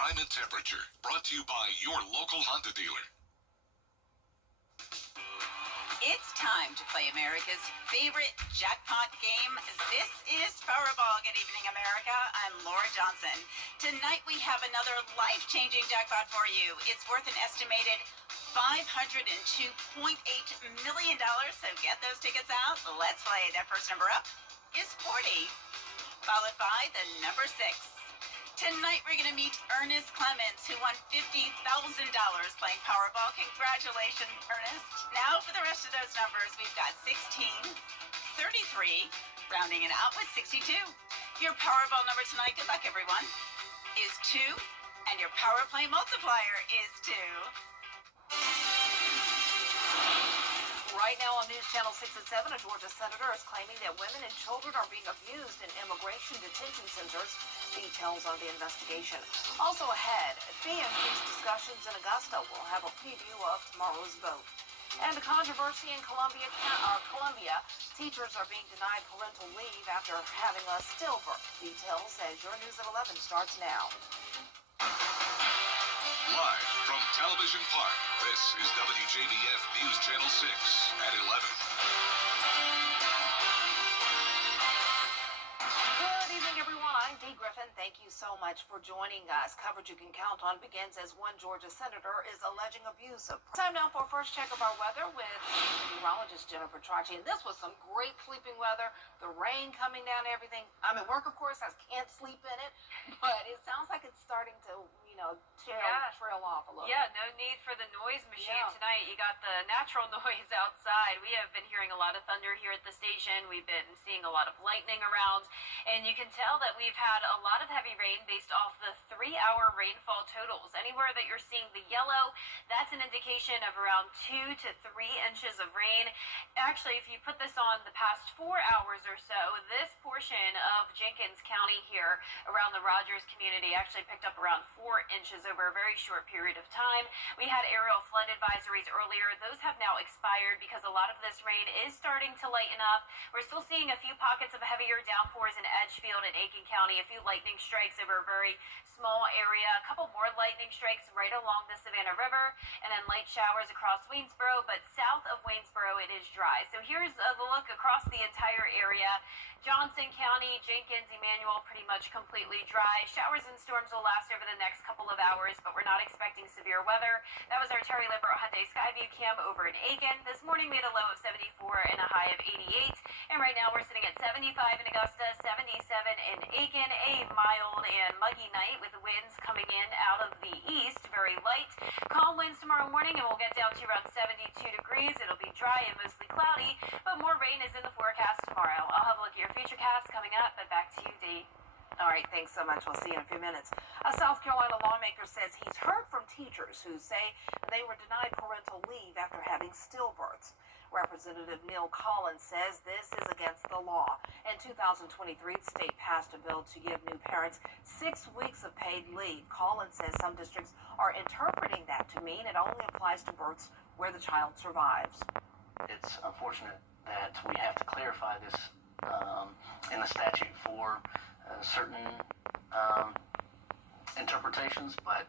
time and temperature. Brought to you by your local Honda dealer. It's time to play America's favorite jackpot game. This is Powerball. Good evening, America. I'm Laura Johnson. Tonight we have another life-changing jackpot for you. It's worth an estimated $502.8 million. So get those tickets out. Let's play. That first number up is 40, followed by the number 6. Tonight we're going to meet Ernest Clements, who won $50,000 playing Powerball. Congratulations, Ernest. Now for the rest of those numbers, we've got 16, 33, rounding it out with 62. Your Powerball number tonight, good luck everyone, is 2, and your Power Play multiplier is 2. Right now on News Channel 6 and 7, a Georgia senator is claiming that women and children are being abused in immigration detention centers. Details on the investigation. Also ahead, fee increase discussions in Augusta will have a preview of tomorrow's vote. And a controversy in Columbia, teachers are being denied parental leave after having a stillbirth. Details as your News at 11 starts now. Live from Television Park, this is WJBF News Channel 6 at 11. Good evening, everyone. I'm Dee Griffin. Thank you so much for joining us. Coverage you can count on begins as one Georgia senator is alleging abuse of. Time now for a first check of our weather with meteorologist Jennifer Tracci. And this was some great sleeping weather. The rain coming down, everything. I'm at work, of course. I can't sleep in it, but it sounds like it's starting to, trail off a little. Yeah, no need for the noise machine tonight. You got the natural noise outside. We have been hearing a lot of thunder here at the station. We've been seeing a lot of lightning around, and you can tell that we've had a lot of heavy rain based off the 3-hour rainfall totals. Anywhere that you're seeing the yellow, that's an indication of around 2 to 3 inches of rain. Actually, if you put this on the past 4 hours or so, this portion of Jenkins County here around the Rogers community actually picked up around 4 inches over a very short period of time. We had aerial flood advisories earlier. Those have now expired because a lot of this rain is starting to lighten up. We're still seeing a few pockets of heavier downpours in Edgefield and Aiken County, a few lightning strikes over a very small area, a couple more lightning strikes right along the Savannah River, and then light showers across Waynesboro, but south of Waynesboro it is dry. So here's the look across the entire area. Johnson County, Jenkins, Emmanuel, pretty much completely dry. Showers and storms will last over the next couple of hours, but we're not expecting severe weather. That was our Terry Libero Hyundai Skyview cam over in Aiken. This morning we had a low of 74 and a high of 88. And right now we're sitting at 75 in Augusta, 77 in Aiken. A mild and muggy night with the winds coming in out of the east, very light. Calm winds tomorrow morning, and we'll get down to around 72 degrees. It'll be dry and mostly cloudy, but more rain is in the forecast tomorrow. I'll have a look at your futurecast coming up, but back to you, Dee. All right, thanks so much. We'll see you in a few minutes. A South Carolina lawmaker says he's heard from teachers who say they were denied parental leave after having stillbirths. Representative Neil Collins says this is against the law. In 2023, the state passed a bill to give new parents 6 weeks of paid leave. Collins says some districts are interpreting that to mean it only applies to births where the child survives. It's unfortunate that we have to clarify this in the statute for certain interpretations, but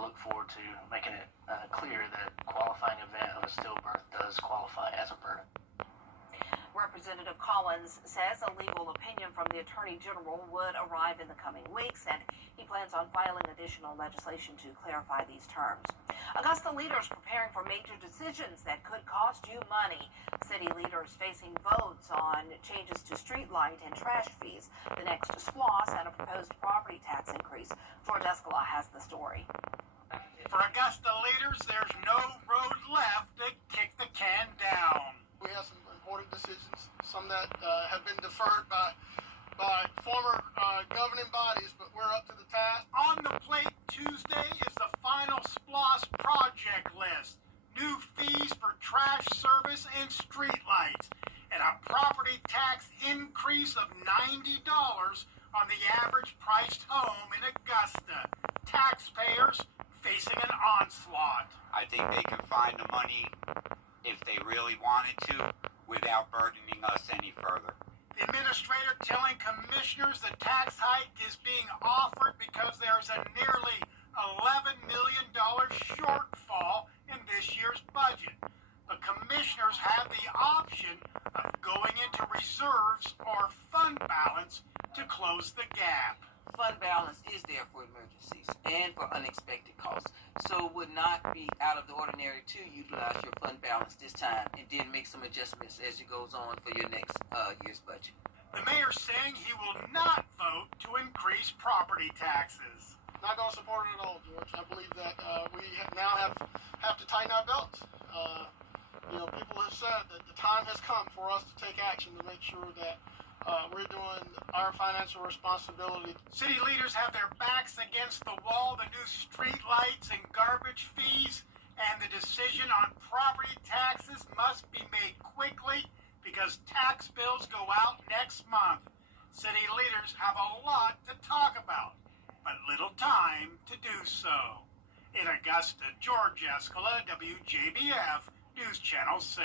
look forward to making it clear that qualifying event of a stillbirth does qualify as a burden. Representative Collins says a legal opinion from the Attorney General would arrive in the coming weeks, and he plans on filing additional legislation to clarify these terms. Augusta leaders preparing for major decisions that could cost you money. City leaders facing votes on changes to street light and trash fees, the next SPLOS, and a proposed property tax increase. George Escala has the story. For Augusta leaders, there's no road left to kick the can down. We have some important decisions, some that have been deferred by former governing bodies, but we're up to the task. On the plate Tuesday is the final SPLOS project list. New fees for trash service and streetlights, and a property tax increase of $90 on the average priced home in Augusta. Taxpayers facing an onslaught. I think they can find the money if they really wanted to without burdening us any further. The administrator telling commissioners the tax hike is being offered because there's a nearly funds is there for emergencies and for unexpected costs. So it would not be out of the ordinary to utilize your fund balance this time and then make some adjustments as it goes on for your next year's budget. The mayor's saying he will not vote to increase property taxes. Not going to support it at all, George. I believe that we now have to tighten our belts. People have said that the time has come for us to take action to make sure that we're doing our financial responsibility. City leaders have their backs against the wall, the new street lights and garbage fees, and the decision on property taxes must be made quickly because tax bills go out next month. City leaders have a lot to talk about, but little time to do so. In Augusta, George Escala, WJBF, News Channel 6.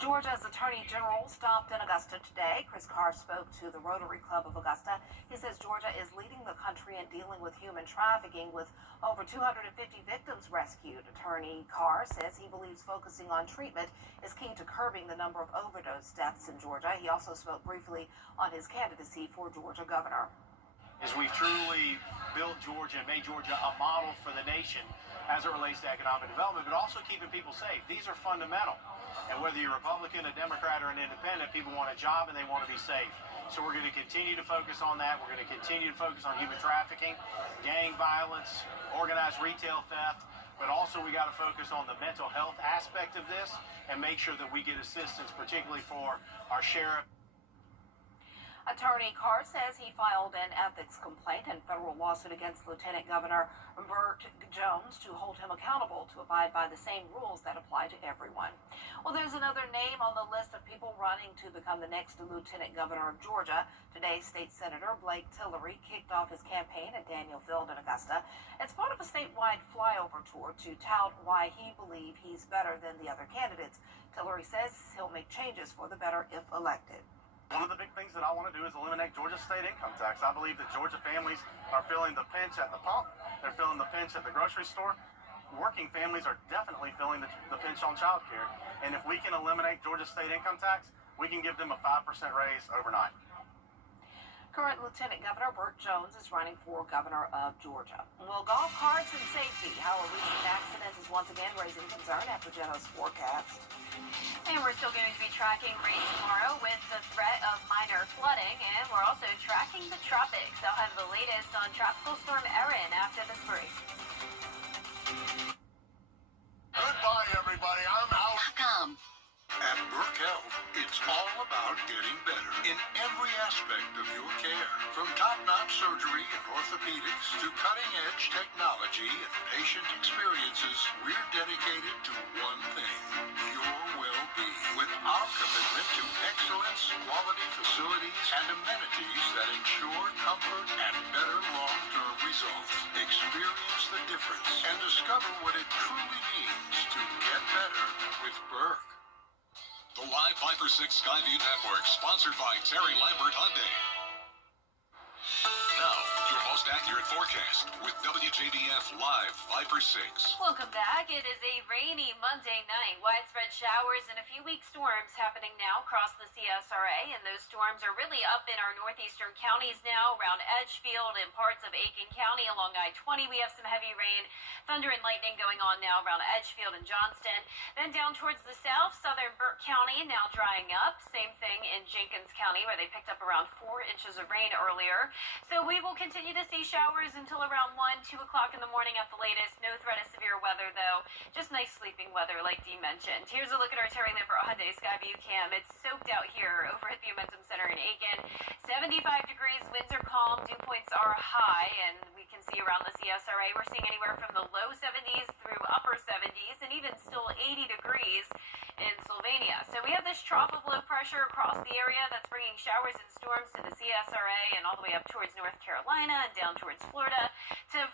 Georgia's Attorney General stopped in Augusta today. Chris Carr spoke to the Rotary Club of Augusta. He says Georgia is leading the country in dealing with human trafficking with over 250 victims rescued. Attorney Carr says he believes focusing on treatment is key to curbing the number of overdose deaths in Georgia. He also spoke briefly on his candidacy for Georgia governor. As we've truly built Georgia and made Georgia a model for the nation as it relates to economic development, but also keeping people safe. These are fundamental. And whether you're Republican, a Democrat, or an independent, people want a job and they want to be safe. So we're going to continue to focus on that. We're going to continue to focus on human trafficking, gang violence, organized retail theft, but also we got to focus on the mental health aspect of this and make sure that we get assistance, particularly for our sheriff. Attorney Carr says he filed an ethics complaint and federal lawsuit against Lieutenant Governor Burt Jones to hold him accountable to abide by the same rules that apply to everyone. Well, there's another name on the list of people running to become the next Lieutenant Governor of Georgia. Today, State Senator Blake Tillery kicked off his campaign at Daniel Field in Augusta. It's part of a statewide flyover tour to tout why he believes he's better than the other candidates. Tillery says he'll make changes for the better if elected. One of the big things that I want to do is eliminate Georgia's state income tax. I believe that Georgia families are feeling the pinch at the pump. They're feeling the pinch at the grocery store. Working families are definitely feeling the pinch on child care. And if we can eliminate Georgia's state income tax, we can give them a 5% raise overnight. Current Lieutenant Governor Burt Jones is running for governor of Georgia. Well, golf carts and safety. How a recent accident is once again raising concern after Geno's forecast. And we're still going to be tracking rain tomorrow with the threat of minor flooding, and we're also tracking the tropics. I'll have the latest on Tropical Storm Erin after this break. Goodbye, everybody. I'm out. At Burke Health, it's all about getting better in every aspect of your care. From top-notch surgery and orthopedics to cutting-edge technology and patient experiences, we're dedicated to one thing, your well-being. With our commitment to excellence, quality facilities, and amenities that ensure comfort and better long-term results. Experience the difference and discover what it truly means to get better with Burke. The Live 5 for 6 Skyview Network, sponsored by Terry Lambert Hyundai. Now, your most accurate forecast with WJBF Live 5 for 6. Welcome back. It is a rainy Monday night. Widespread showers and a few weak storms happening now across the CSRA, and those storms are really up in our northeastern counties now, around Edgefield and parts of Aiken County. Along I-20, we have some heavy rain, thunder and lightning going on now around Edgefield and Johnston. Then down towards the south, southern Burke County now drying up. Same thing in Jenkins County, where they picked up around 4 inches of rain earlier. So we will continue to see showers until around 1, 2 o'clock in the morning at the latest. No threat of severe weather, though. Just nice sleeping weather, like Dee mentioned. Here's a look at our Terry Lambert Hyundai Skyview cam. It's soaked out here over at the Momentum Center in Aiken. 75 degrees, winds are calm, dew points are high, and we can see around the CSRA we're seeing anywhere from the low 70s through upper 70s, and even still 80 degrees in Sylvania. So we have this trough of low pressure across the area that's bringing showers and storms to the CSRA and all the way up towards North Carolina and down towards Florida.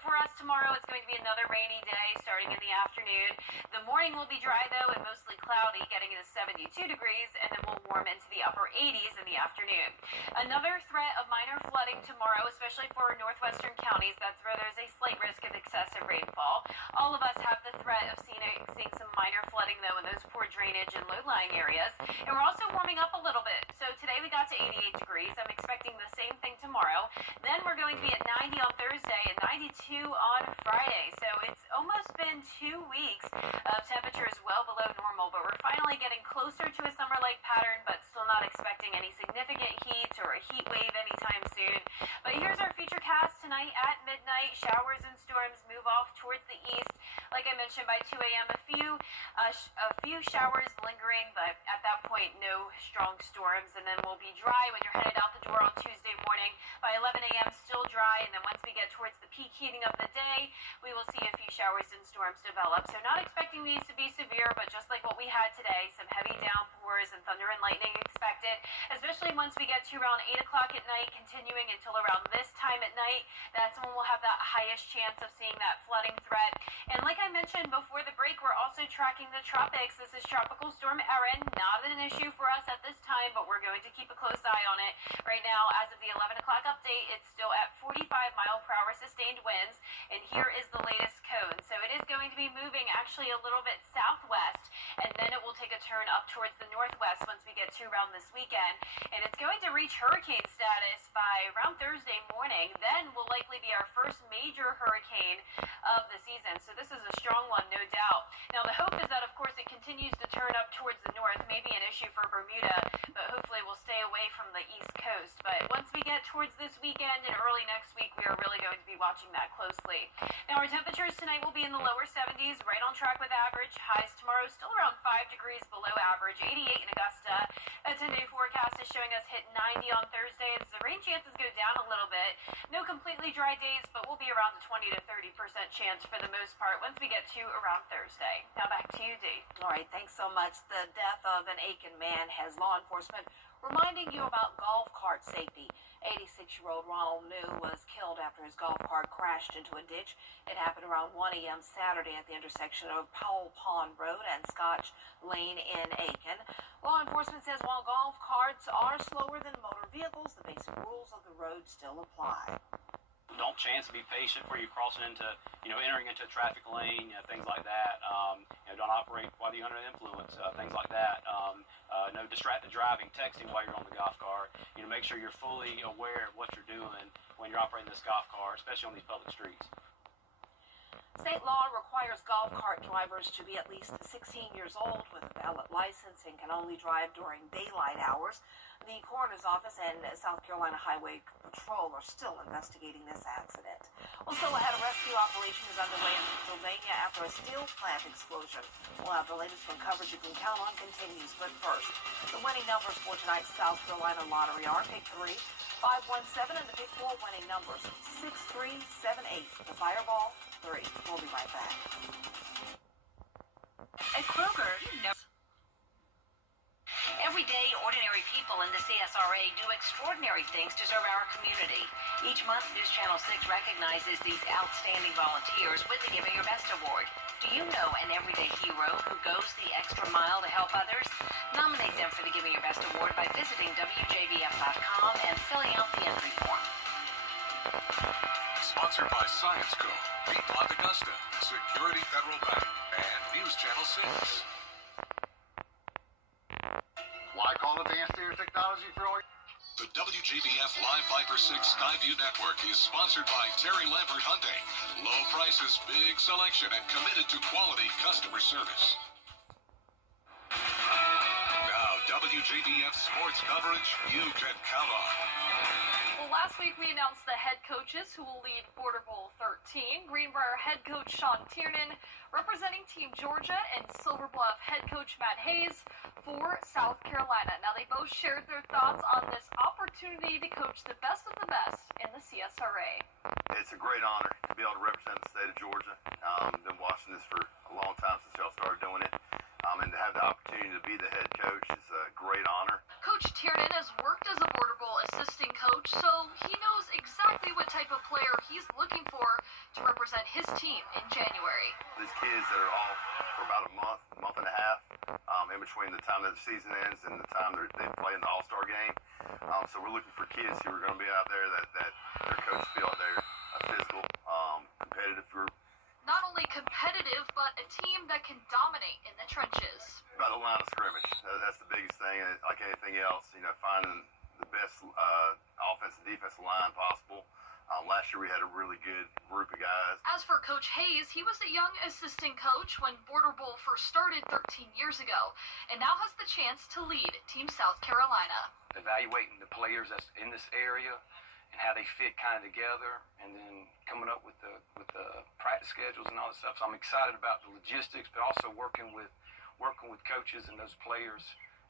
For us tomorrow, it's going to be another rainy day starting in the afternoon. The morning will be dry, though, and mostly cloudy, getting to 72 degrees, and then we'll warm into the upper 80s in the afternoon. Another threat of minor flooding tomorrow, especially for northwestern counties. That's where there's a slight risk of excessive rainfall. All of us have the threat of seeing some minor flooding, though, in those poor drainage drainage and low-lying areas. And we're also warming up a little bit. So today we got to 88 degrees. I'm expecting the same thing tomorrow. Then we're going to be at 90 on Thursday and 92 on Friday. So it's almost been 2 weeks of temperatures well below normal, but we're finally getting closer to a summer-like pattern, but still not expecting any significant heat or a heat wave anytime soon. But here's our future cast tonight at midnight. Showers and storms move off towards the east. Like I mentioned, by 2 a.m., a few showers lingering, but at that point, no strong storms. And then we'll be dry when you're headed out the door on Tuesday morning. By 11 a.m., still dry. And then once we get towards the peak heating of the day, we will see a few showers and storms develop. So not expecting these to be severe, but just like what we had today, some heavy downpours and thunder and lightning expected, especially once we get to around 8 o'clock at night, continuing until around this time at night. That's when we'll have that highest chance of seeing that flooding threat. And like I mentioned before the break, we're also tracking the tropics. This is Tropical Storm Erin. Not an issue for us at this time, but we're going to keep a close eye on it. Right now, as of the 11 o'clock update, it's still at 45-mile-per-hour sustained winds. And here is the latest cone. So it is going to be moving actually a little bit southwest, and then it will take a turn up towards the northwest once we get to around this weekend. And it's going to reach hurricane status by around Thursday morning. Then will likely be our first major hurricane of the season. So this is a strong one, no doubt. Now the hope is that, of course, it continues to turn up towards the north. Maybe an issue for Bermuda, but hopefully we'll stay away from the east coast. But once we get towards this weekend and early next week, we are really going to be watching that closely. Now our temperatures tonight will be in the lower 70s, right on track with average. Highs tomorrow still around 5 degrees below average, 88 in Augusta. A 10-day forecast is showing us hit 90 on Thursday as the rain chances go down a little bit. No completely dry days, but we'll be around the 20 to 30% chance for the most part once we get to around Thursday. Now back to you, Dee. All right, thanks so much. The death of an Aiken man has law enforcement reminding you about golf cart safety. 86-year-old Ronald New was killed after his golf cart crashed into a ditch. It happened around 1 a.m. Saturday at the intersection of Powell Pond Road and Scotch Lane in Aiken. Law enforcement says while golf carts are slower than motor vehicles, the basic rules of the road still apply. Don't chance to be patient where you're crossing into, entering into a traffic lane, things like that. Don't operate while you're under the influence, things like that. No distracted driving, texting while you're on the golf cart. Make sure you're fully aware of what you're doing when you're operating this golf cart, especially on these public streets. State law requires golf cart drivers to be at least 16 years old with a valid license and can only drive during daylight hours. The coroner's office and South Carolina Highway Patrol are still investigating this accident. Well, still ahead, a rescue operation is underway in Pennsylvania after a steel plant explosion. We'll have the latest from coverage you can count on continues. But first, the winning numbers for tonight's South Carolina Lottery are Pick 3, 517, and the Pick 4 winning numbers 6378. The Fireball 3. We'll be right back. At Kroger, every day, ordinary people in the CSRA do extraordinary things to serve our community. Each month, News Channel 6 recognizes these outstanding volunteers with the Giving Your Best Award. Do you know an everyday hero who goes the extra mile to help others? Nominate them for the Giving Your Best Award by visiting WJBF.com and filling out the entry form. Sponsored by Science Co, Beat Lot Augusta, Security Federal Bank, and News Channel 6. Why call Advanced Air Technology for all? The WJBF Live Viper 6 Skyview Network is sponsored by Terry Lambert Hyundai. Low prices, big selection, and committed to quality customer service. Now, WJBF sports coverage you can count on. Well, last week we announced the head coaches who will lead Border Bowl 13. Greenbrier head coach Sean Tiernan representing Team Georgia, and Silver Bluff head coach Matt Hayes for South Carolina. Now, they both shared their thoughts on this opportunity to coach the best of the best in the CSRA. It's a great honor to be able to represent the state of Georgia. I've been watching this for a long time since y'all started doing it. And to have the opportunity to be the head coach is a great honor. Coach Tiernan has worked as a Border Bowl assistant coach, so he knows exactly what type of player he's looking for to represent his team in January. These kids that are off for about a month and a half, in between the time that the season ends and the time they play in the All-Star game. So we're looking for kids who are going to be out there that their coach feel they're a physical, competitive group. Not only competitive competitive, but a team that can dominate in the trenches. About the line of scrimmage. That's the biggest thing. Like anything else, finding the best offensive and defensive line possible. Last year we had a really good group of guys. As for Coach Hayes, he was a young assistant coach when Border Bowl first started 13 years ago, and now has the chance to lead Team South Carolina. Evaluating the players that's in this area and how they fit kind of together, and then coming up with the practice schedules and all that stuff. So I'm excited about the logistics, but also working with coaches and those players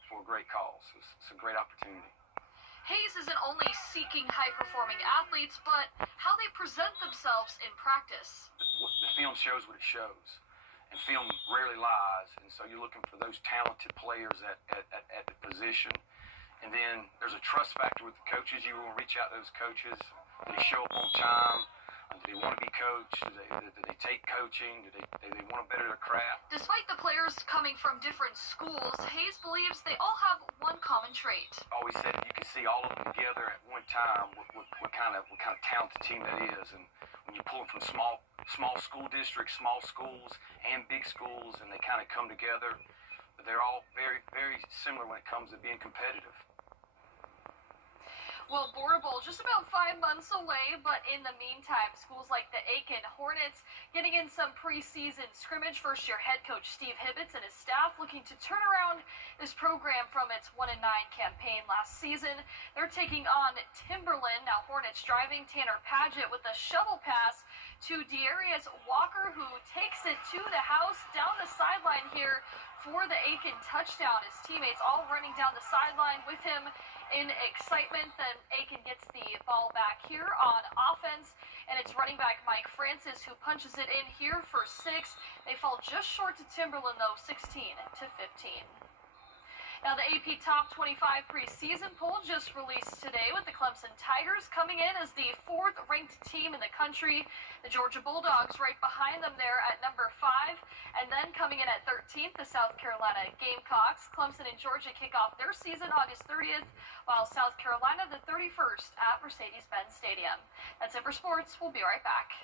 for a great cause. It's a great opportunity. Hayes isn't only seeking high-performing athletes, but how they present themselves in practice. The film shows what it shows, and film rarely lies, and so you're looking for those talented players at the position. And then there's a trust factor with the coaches. You will reach out to those coaches. Do they show up on time? Do they want to be coached? Do they take coaching? Do they want to better their craft? Despite the players coming from different schools, Hayes believes they all have one common trait. I always said if you can see all of them together at one time, what kind of talented team that is. And when you pull them from small school districts, small schools, and big schools, and they kind of come together, but they're all very, very similar when it comes to being competitive. Well, Border Bowl just about 5 months away, but in the meantime, schools like the Aiken Hornets getting in some preseason scrimmage. First-year head coach Steve Hibbets and his staff looking to turn around this program from its 1-9 campaign last season. They're taking on Timberland. Now Hornets driving Tanner Padgett with a shovel pass to Darius Walker, who takes it to the house down the sideline here for the Aiken touchdown. His teammates all running down the sideline with him in excitement. Then Aiken gets the ball back here on offense, and it's running back Mike Francis who punches it in here for 6. They fall just short to Timberland, though, 16-15. Now, the AP Top 25 preseason poll just released today, with the Clemson Tigers coming in as the 4th-ranked team in the country. The Georgia Bulldogs right behind them there at number 5. And then coming in at 13th, the South Carolina Gamecocks. Clemson and Georgia kick off their season August 30th, while South Carolina the 31st at Mercedes-Benz Stadium. That's it for sports. We'll be right back.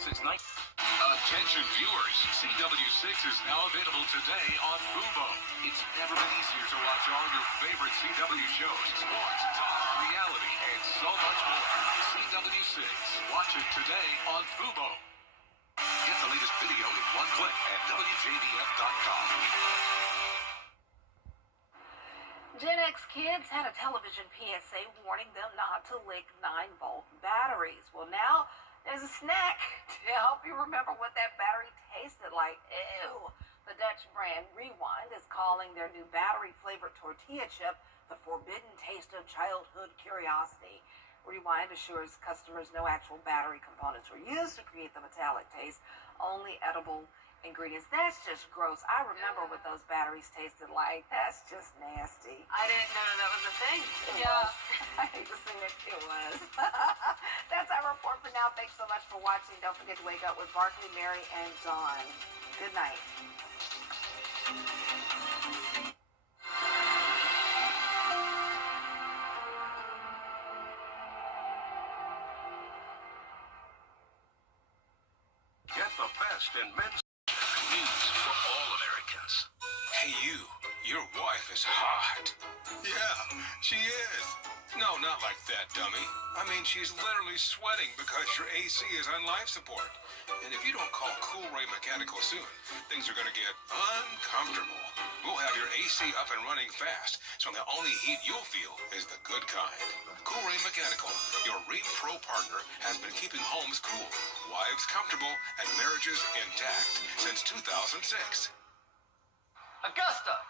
Attention viewers, CW6 is now available today on Fubo. It's never been easier to watch all your favorite CW shows, sports, talk, reality, and so much more. CW6. Watch it today on Fubo. Get the latest video in one click at WJBF.com. Gen X kids had a television PSA warning them not to lick 9-volt batteries. Well, now there's a snack to help you remember what that battery tasted like. Ew. The Dutch brand Rewind is calling their new battery-flavored tortilla chip the forbidden taste of childhood curiosity. Rewind assures customers no actual battery components were used to create the metallic taste, only edible ingredients. That's just gross. I remember what those batteries tasted like. That's just nasty. I didn't know that was a thing. It was. I hate to say it was. That's our report for now. Thanks so much for watching. Don't forget to wake up with Barkley, Mary, and Dawn. Good night. Get the best in men's news for all Americans. Hey, your wife is hot. Yeah, she is. No, not like that, dummy. I mean, she's literally sweating because your AC is on life support. And if you don't call Cool Ray Mechanical soon, things are going to get uncomfortable. We'll have your AC up and running fast, so the only heat you'll feel is the good kind. Cool Ray Mechanical, your Rheem Pro partner, has been keeping homes cool, wives comfortable, and marriages intact since 2006. Augusta!